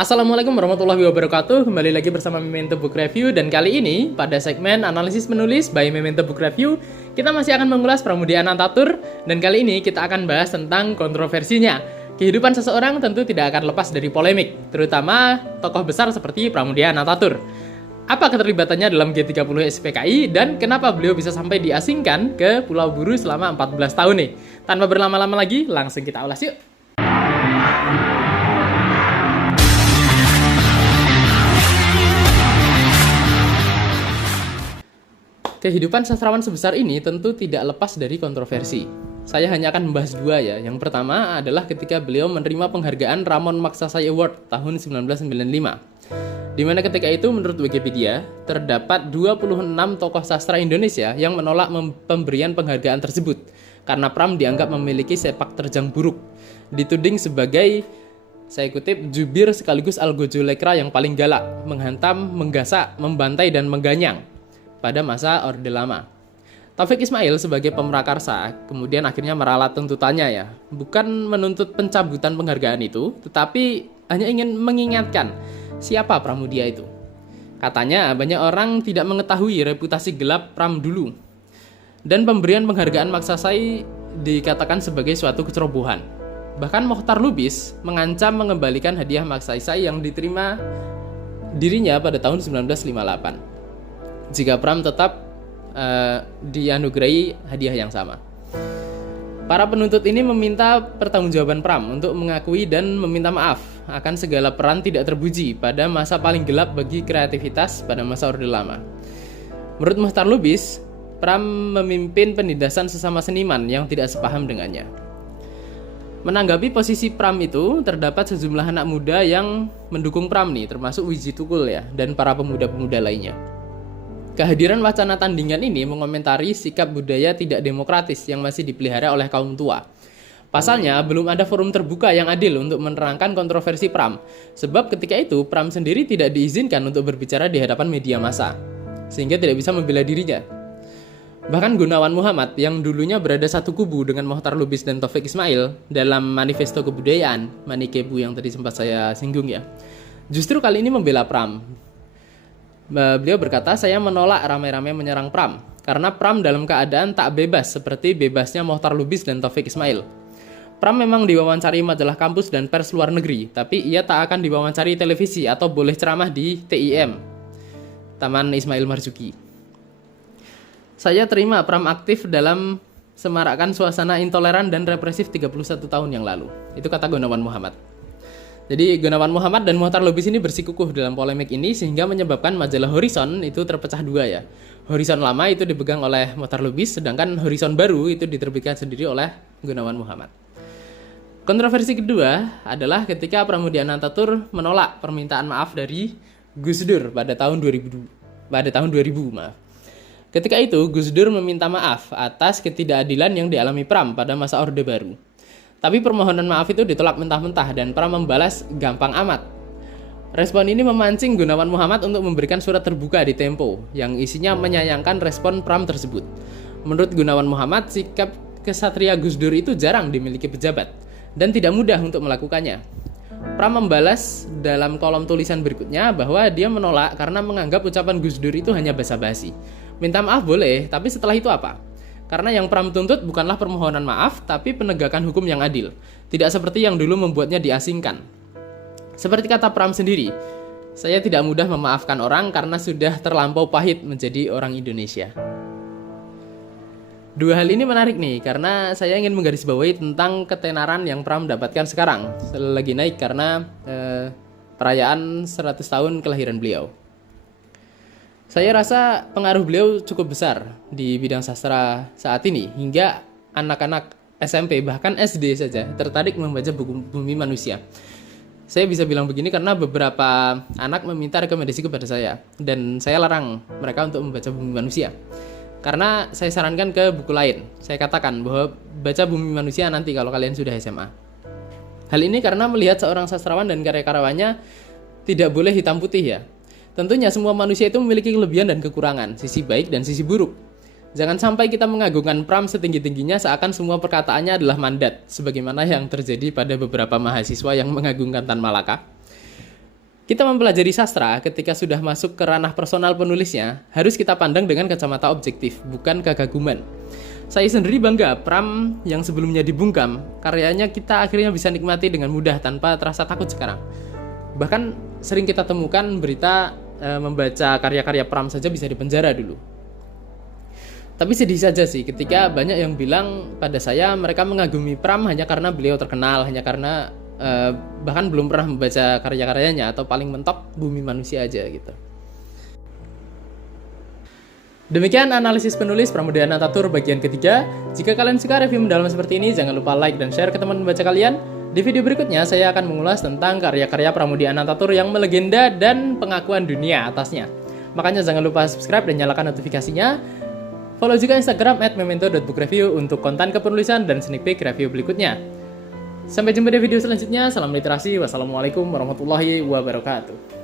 Assalamualaikum warahmatullahi wabarakatuh. Kembali lagi bersama Memento Book Review. Dan kali ini pada segmen analisis menulis by Memento Book Review, kita masih akan mengulas Pramudia Anantatur. Dan kali ini kita akan bahas tentang kontroversinya. Kehidupan seseorang tentu tidak akan lepas dari polemik, terutama tokoh besar seperti Pramudia Anantatur. Apa keterlibatannya dalam G30 SPKI dan kenapa beliau bisa sampai diasingkan ke Pulau Buru selama 14 tahun nih? Tanpa berlama-lama lagi, langsung kita ulas yuk. Kehidupan sastrawan sebesar ini tentu tidak lepas dari kontroversi. Saya hanya akan membahas dua ya. Yang pertama adalah ketika beliau menerima penghargaan Ramon Magsaysay Award tahun 1995. Di mana ketika itu menurut Wikipedia, terdapat 26 tokoh sastra Indonesia yang menolak pemberian penghargaan tersebut karena Pram dianggap memiliki sepak terjang buruk. Dituding sebagai, saya kutip, jubir sekaligus algojo lekra yang paling galak, menghantam, menggasak, membantai, dan mengganyang pada masa Orde Lama. Taufik Ismail sebagai pemrakarsa kemudian akhirnya meralat tuntutannya ya. Bukan menuntut pencabutan penghargaan itu, tetapi hanya ingin mengingatkan siapa Pramudia itu. Katanya banyak orang tidak mengetahui reputasi gelap Pram dulu. Dan pemberian penghargaan Magsaysay dikatakan sebagai suatu kecerobohan. Bahkan Mokhtar Lubis mengancam mengembalikan hadiah Magsaysay yang diterima dirinya pada tahun 1958. Jika Pram tetap dianugerahi hadiah yang sama. Para penuntut ini meminta pertanggungjawaban Pram untuk mengakui dan meminta maaf akan segala peran tidak terpuji pada masa paling gelap bagi kreativitas pada masa Orde Lama. Menurut Mokhtar Lubis, Pram memimpin penindasan sesama seniman yang tidak sepaham dengannya. Menanggapi posisi Pram itu, terdapat sejumlah anak muda yang mendukung Pram nih, termasuk Widji Tukul ya, dan para pemuda-pemuda lainnya. Kehadiran wacana tandingan ini mengomentari sikap budaya tidak demokratis yang masih dipelihara oleh kaum tua. Pasalnya, belum ada forum terbuka yang adil untuk menerangkan kontroversi Pram, sebab ketika itu Pram sendiri tidak diizinkan untuk berbicara di hadapan media massa, sehingga tidak bisa membela dirinya. Bahkan Gunawan Muhammad yang dulunya berada satu kubu dengan Mokhtar Lubis dan Taufik Ismail dalam manifesto kebudayaan, Manikebu yang tadi sempat saya singgung ya, justru kali ini membela Pram. Beliau berkata, saya menolak ramai-ramai menyerang Pram, karena Pram dalam keadaan tak bebas seperti bebasnya Mokhtar Lubis dan Taufik Ismail. Pram memang diwawancari majalah kampus dan pers luar negeri, tapi ia tak akan diwawancari televisi atau boleh ceramah di TIM, Taman Ismail Marzuki. Saya terima Pram aktif dalam semarakkan suasana intoleran dan represif 31 tahun yang lalu. Itu kata Gunawan Muhammad. Jadi Gunawan Muhammad dan Mokhtar Lubis ini bersikukuh dalam polemik ini sehingga menyebabkan majalah Horizon itu terpecah dua ya. Horizon lama itu dipegang oleh Mokhtar Lubis, sedangkan Horizon baru itu diterbitkan sendiri oleh Gunawan Muhammad. Kontroversi kedua adalah ketika Pramudia Anantatur menolak permintaan maaf dari Gus Dur pada tahun 2000. Maaf. Ketika itu Gus Dur meminta maaf atas ketidakadilan yang dialami Pram pada masa Orde Baru. Tapi permohonan maaf itu ditolak mentah-mentah dan Pram membalas gampang amat. Respon ini memancing Gunawan Muhammad untuk memberikan surat terbuka di Tempo yang isinya menyayangkan respon Pram tersebut. Menurut Gunawan Muhammad, sikap kesatria Gus Dur itu jarang dimiliki pejabat dan tidak mudah untuk melakukannya. Pram membalas dalam kolom tulisan berikutnya bahwa dia menolak karena menganggap ucapan Gus Dur itu hanya basa-basi. Minta maaf boleh, tapi setelah itu apa? Karena yang Pram tuntut bukanlah permohonan maaf, tapi penegakan hukum yang adil. Tidak seperti yang dulu membuatnya diasingkan. Seperti kata Pram sendiri, saya tidak mudah memaafkan orang karena sudah terlampau pahit menjadi orang Indonesia. Dua hal ini menarik nih, karena saya ingin menggarisbawahi tentang ketenaran yang Pram dapatkan sekarang. Lagi naik karena perayaan 100 tahun kelahiran beliau. Saya rasa pengaruh beliau cukup besar di bidang sastra saat ini, hingga anak-anak SMP bahkan SD saja tertarik membaca buku Bumi Manusia. Saya bisa bilang begini karena beberapa anak meminta rekomendasi kepada saya, dan saya larang mereka untuk membaca Bumi Manusia. Karena saya sarankan ke buku lain. Saya katakan bahwa baca Bumi Manusia nanti kalau kalian sudah SMA. Hal ini karena melihat seorang sastrawan dan karya-karyanya tidak boleh hitam putih ya. Tentunya semua manusia itu memiliki kelebihan dan kekurangan, sisi baik dan sisi buruk. Jangan sampai kita mengagungkan Pram setinggi-tingginya seakan semua perkataannya adalah mandat, sebagaimana yang terjadi pada beberapa mahasiswa yang mengagungkan Tan Malaka. Kita mempelajari sastra ketika sudah masuk ke ranah personal penulisnya, harus kita pandang dengan kacamata objektif, bukan kekaguman. Saya sendiri bangga Pram yang sebelumnya dibungkam, karyanya kita akhirnya bisa nikmati dengan mudah tanpa terasa takut sekarang. Bahkan sering kita temukan berita membaca karya-karya Pram saja bisa dipenjara dulu. Tapi sedih saja sih ketika banyak yang bilang pada saya mereka mengagumi Pram hanya karena beliau terkenal, hanya karena bahkan belum pernah membaca karya-karyanya atau paling mentok Bumi Manusia aja gitu. Demikian analisis penulis Pramudia Anantatur bagian ketiga. Jika kalian suka review mendalam seperti ini, jangan lupa like dan share ke teman membaca kalian. Di video berikutnya saya akan mengulas tentang karya-karya Pramudia Anantatur yang melegenda dan pengakuan dunia atasnya. Makanya jangan lupa subscribe dan nyalakan notifikasinya. Follow juga Instagram @memento.bookreview untuk konten kepenulisan dan sneak peek review berikutnya. Sampai jumpa di video selanjutnya. Salam literasi. Wassalamualaikum warahmatullahi wabarakatuh.